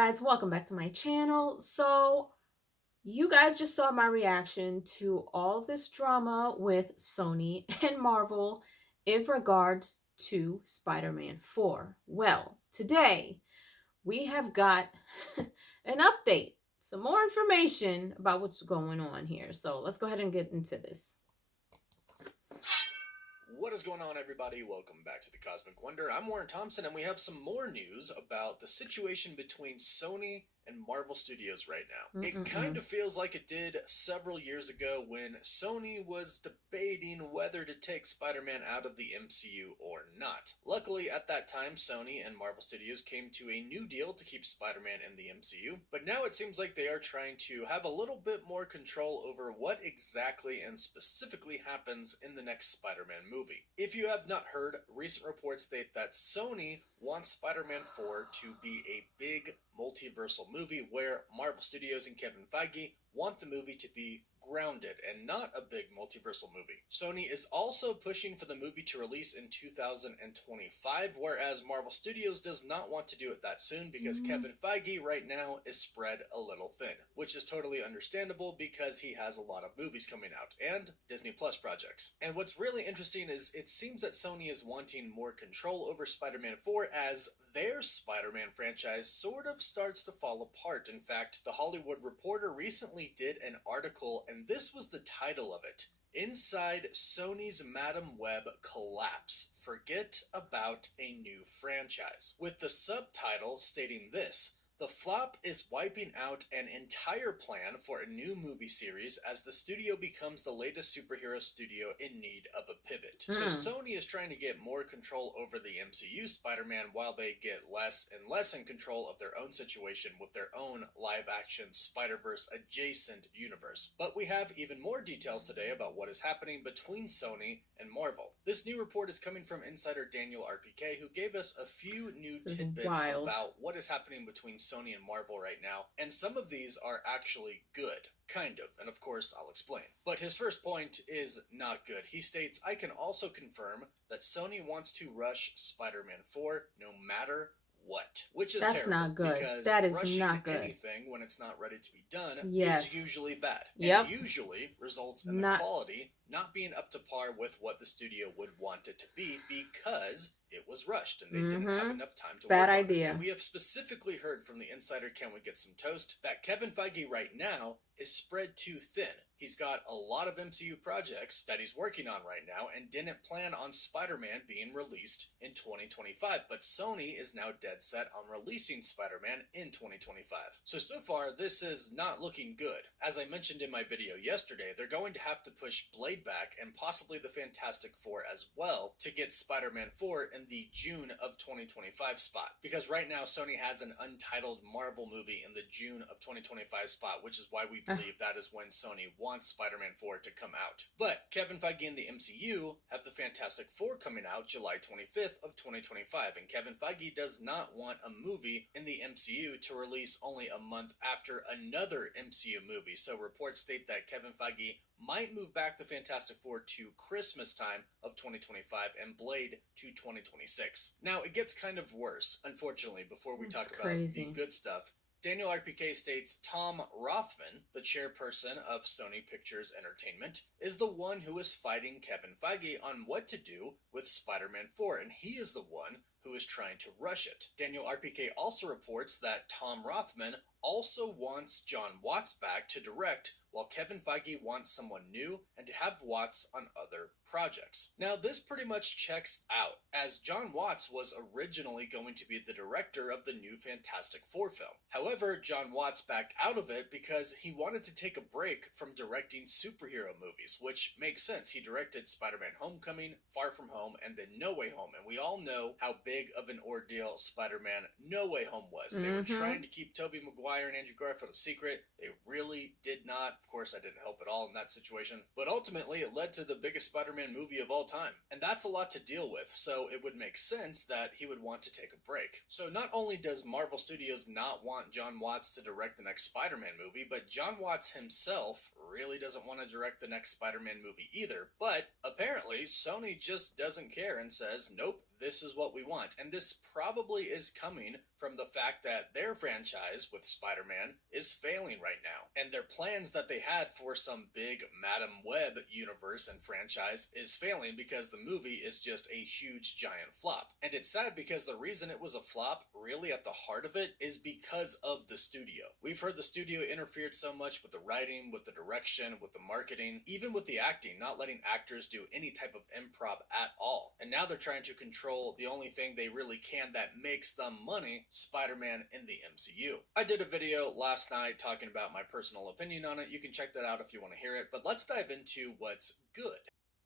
guys, welcome back to my channel. So you guys just saw my reaction to all of this drama with Sony and Marvel in regards to Spider-Man 4. Well, today we have got an update, some more information about what's going on here. So let's go ahead and get into this. What is going on, everybody? Welcome back to the Cosmic Wonder. I'm Warren Thompson, and we have some more news about the situation between Sony and Marvel Studios right now. It kind of feels like it did several years ago when Sony was debating whether to take Spider-Man out of the MCU or not. Luckily, at that time, Sony and Marvel Studios came to a new deal to keep Spider-Man in the MCU, but now it seems like they are trying to have a little bit more control over what exactly and specifically happens in the next Spider-Man movie. If you have not heard, recent reports state that Sony wants Spider-Man 4 to be a big multiversal movie where Marvel Studios and Kevin Feige want the movie to be grounded and not a big multiversal movie. Sony is also pushing for the movie to release in 2025, whereas Marvel Studios does not want to do it that soon because Kevin Feige right now is spread a little thin, which is totally understandable because he has a lot of movies coming out and Disney Plus projects. And what's really interesting is it seems that Sony is wanting more control over Spider-Man 4 as their Spider-Man franchise sort of starts to fall apart. In fact, The Hollywood Reporter recently did an article, and this was the title of it: Inside Sony's Madam Web Collapse. Forget about a new franchise. With the subtitle stating this: the flop is wiping out an entire plan for a new movie series as the studio becomes the latest superhero studio in need of a pivot. So Sony is trying to get more control over the MCU Spider-Man while they get less and less in control of their own situation with their own live-action Spider-Verse adjacent universe. But we have even more details today about what is happening between Sony and Marvel. This new report is coming from insider Daniel RPK, who gave us a few new tidbits about what is happening between Sony and Marvel right now, and some of these are actually good. Kind of, and of course I'll explain. But his first point is not good. He states, I can also confirm that Sony wants to rush Spider-Man 4 no matter what. Which is terrible. Not good. Because that is rushing not good. anything when it's not ready to be done is usually bad. And usually results in the quality not being up to par with what the studio would want it to be because it was rushed and they didn't have enough time to work on it. And we have specifically heard from the insider Can We Get Some Toast that Kevin Feige right now is spread too thin. He's got a lot of MCU projects that he's working on right now and didn't plan on Spider-Man being released in 2025, but Sony is now dead set on releasing Spider-Man in 2025. So far, this is not looking good. As I mentioned in my video yesterday, they're going to have to push Blade back and possibly the Fantastic Four as well to get Spider-Man 4 in the June of 2025 spot. Because right now, Sony has an untitled Marvel movie in the June of 2025 spot, which is why we believe that is when Sony wants Spider-Man 4 to come out. But Kevin Feige and the MCU have the Fantastic Four coming out July 25th of 2025, and Kevin Feige does not want a movie in the MCU to release only a month after another MCU movie. So reports state that Kevin Feige might move back the Fantastic Four to Christmas time of 2025 and Blade to 2026. Now, it gets kind of worse, unfortunately, before we talk about the good stuff. Daniel RPK states Tom Rothman, the chairperson of Sony Pictures Entertainment, is the one who is fighting Kevin Feige on what to do with Spider-Man 4, and he is the one who is trying to rush it. Daniel RPK also reports that Tom Rothman also wants John Watts back to direct, while Kevin Feige wants someone new and to have Watts on other projects. Now, this pretty much checks out, as John Watts was originally going to be the director of the new Fantastic Four film. However, John Watts backed out of it because he wanted to take a break from directing superhero movies, which makes sense. He directed Spider-Man Homecoming, Far From Home, and then No Way Home, and we all know how big of an ordeal Spider-Man No Way Home was. They were trying to keep Tobey Maguire and Andrew Garfield a secret. They really did not. Of course, I didn't help at all in that situation, but ultimately it led to the biggest Spider-Man movie of all time, and that's a lot to deal with, so it would make sense that he would want to take a break. So not only does Marvel Studios not want John Watts to direct the next Spider-Man movie, but John Watts himself really doesn't want to direct the next Spider-Man movie either, but apparently Sony just doesn't care and says, nope, this is what we want. And this probably is coming from the fact that their franchise with Spider-Man is failing right now. And their plans that they had for some big Madam Web universe and franchise is failing because the movie is just a huge giant flop. And it's sad because the reason it was a flop, really at the heart of it, is because of the studio. We've heard the studio interfered so much with the writing, with the direction, with the marketing, even with the acting, not letting actors do any type of improv at all. And now they're trying to control the only thing they really can that makes them money, Spider-Man in the MCU. I did a video last night talking about my personal opinion on it. You can check that out if you want to hear it, but let's dive into what's good.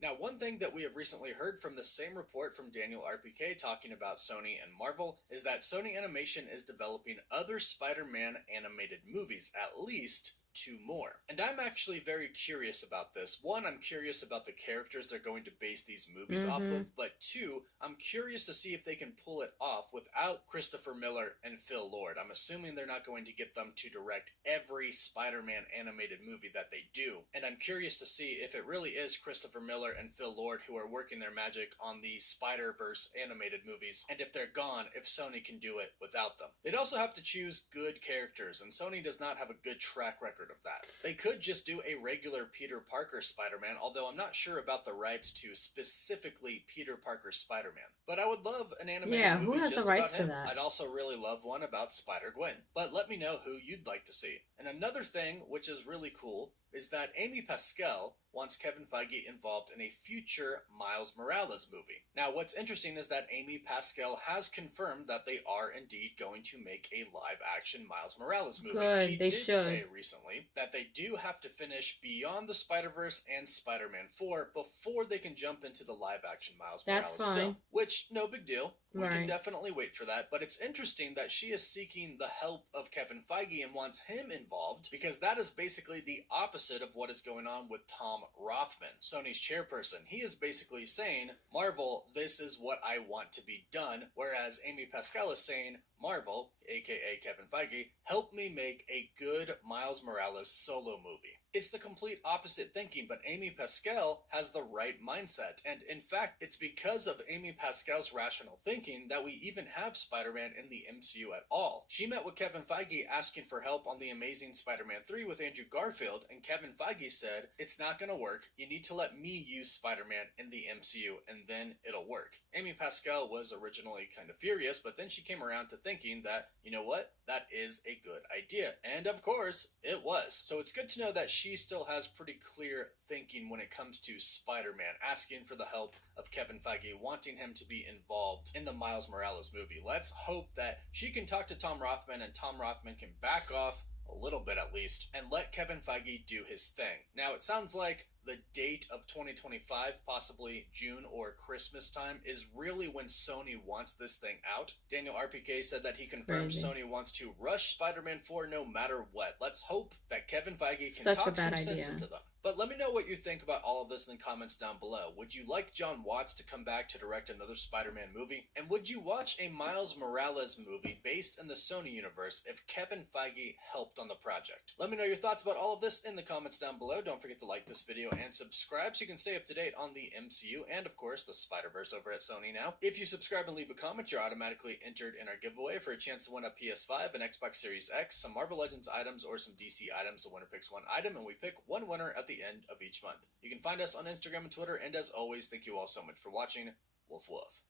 Now, one thing that we have recently heard from the same report from Daniel RPK talking about Sony and Marvel is that Sony Animation is developing other Spider-Man animated movies, at least 2 more. And I'm actually very curious about this. 1, I'm curious about the characters they're going to base these movies off of, but 2, I'm curious to see if they can pull it off without Christopher Miller and Phil Lord. I'm assuming they're not going to get them to direct every Spider-Man animated movie that they do, and I'm curious to see if it really is Christopher Miller and Phil Lord who are working their magic on the Spider-Verse animated movies, and if they're gone, if Sony can do it without them. They'd also have to choose good characters, and Sony does not have a good track record of that. They could just do a regular Peter Parker Spider-Man, although I'm not sure about the rights to specifically Peter Parker Spider-Man. But I would love an animated movie just about him. I'd also really love one about Spider-Gwen. But let me know who you'd like to see. And another thing, which is really cool, is that Amy Pascal wants Kevin Feige involved in a future Miles Morales movie. Now, what's interesting is that Amy Pascal has confirmed that they are indeed going to make a live-action Miles Morales movie. Good, she did say recently that they do have to finish Beyond the Spider-Verse and Spider-Man 4 before they can jump into the live-action Miles Morales film. Which, no big deal. We can definitely wait for that, but it's interesting that she is seeking the help of Kevin Feige and wants him involved, because that is basically the opposite of what is going on with Tom Rothman, Sony's chairperson. He is basically saying, Marvel, this is what I want to be done, whereas Amy Pascal is saying, Marvel, aka Kevin Feige, help me make a good Miles Morales solo movie. It's the complete opposite thinking, but Amy Pascal has the right mindset, and in fact, it's because of Amy Pascal's rational thinking that we even have Spider-Man in the MCU at all. She met with Kevin Feige asking for help on The Amazing Spider-Man 3 with Andrew Garfield, and Kevin Feige said, it's not gonna work, you need to let me use Spider-Man in the MCU, and then it'll work. Amy Pascal was originally kind of furious, but then she came around to thinking that, you know what, that is a good idea. And of course, it was. So it's good to know that she still has pretty clear thinking when it comes to Spider-Man, asking for the help of Kevin Feige, wanting him to be involved in the Miles Morales movie. Let's hope that she can talk to Tom Rothman and Tom Rothman can back off a little bit at least and let Kevin Feige do his thing. Now, it sounds like the date of 2025, possibly June or Christmas time, is really when Sony wants this thing out. Daniel RPK said that he confirmed Sony wants to rush Spider-Man 4 no matter what. Let's hope that Kevin Feige can talk some sense into them. But let me know what you think about all of this in the comments down below. Would you like John Watts to come back to direct another Spider-Man movie? And would you watch a Miles Morales movie based in the Sony universe if Kevin Feige helped on the project? Let me know your thoughts about all of this in the comments down below. Don't forget to like this video and subscribe so you can stay up to date on the MCU and, of course, the Spider-Verse over at Sony now. If you subscribe and leave a comment, you're automatically entered in our giveaway for a chance to win a PS5, an Xbox Series X, some Marvel Legends items, or some DC items. The winner picks one item, and we pick one winner at the end of each month. You can find us on Instagram and Twitter, and as always, thank you all so much for watching. Woof woof.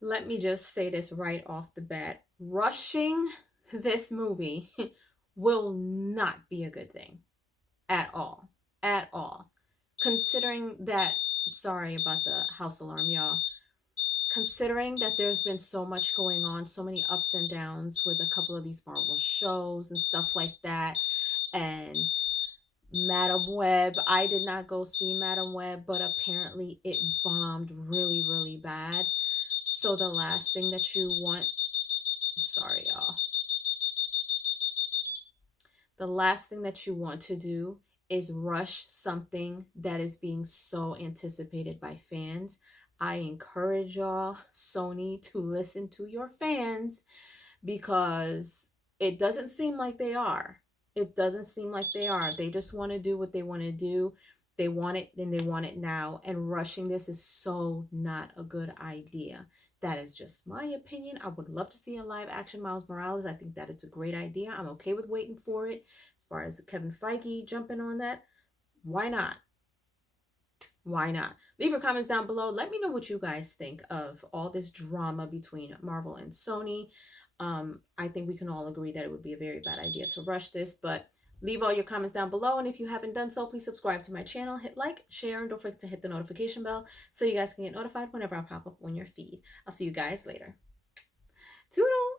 Let me just say this right off the bat. Rushing this movie will not be a good thing at all. At all. Considering that, sorry about the house alarm, y'all. Considering that there's been so much going on, so many ups and downs with a couple of these Marvel shows and stuff like that, and Madam Web, I did not go see Madam Web, but apparently it bombed really, really bad. So the last thing that you want, sorry y'all, the last thing that you want to do is rush something that is being so anticipated by fans. I encourage y'all, Sony, to listen to your fans, because It doesn't seem like they are. It doesn't seem like they are. They just want to do what they want to do. They want it and they want it now. And rushing this is so not a good idea. That is just my opinion. I would love to see a live action Miles Morales. I think that it's a great idea. I'm okay with waiting for it. As far as Kevin Feige jumping on that, why not? Why not? Leave your comments down below. Let me know what you guys think of all this drama between Marvel and Sony. I think we can all agree that it would be a very bad idea to rush this, but leave all your comments down below. And if you haven't done so, please subscribe to my channel, hit like, share, and don't forget to hit the notification bell so you guys can get notified whenever I pop up on your feed. I'll see you guys later. Toodles!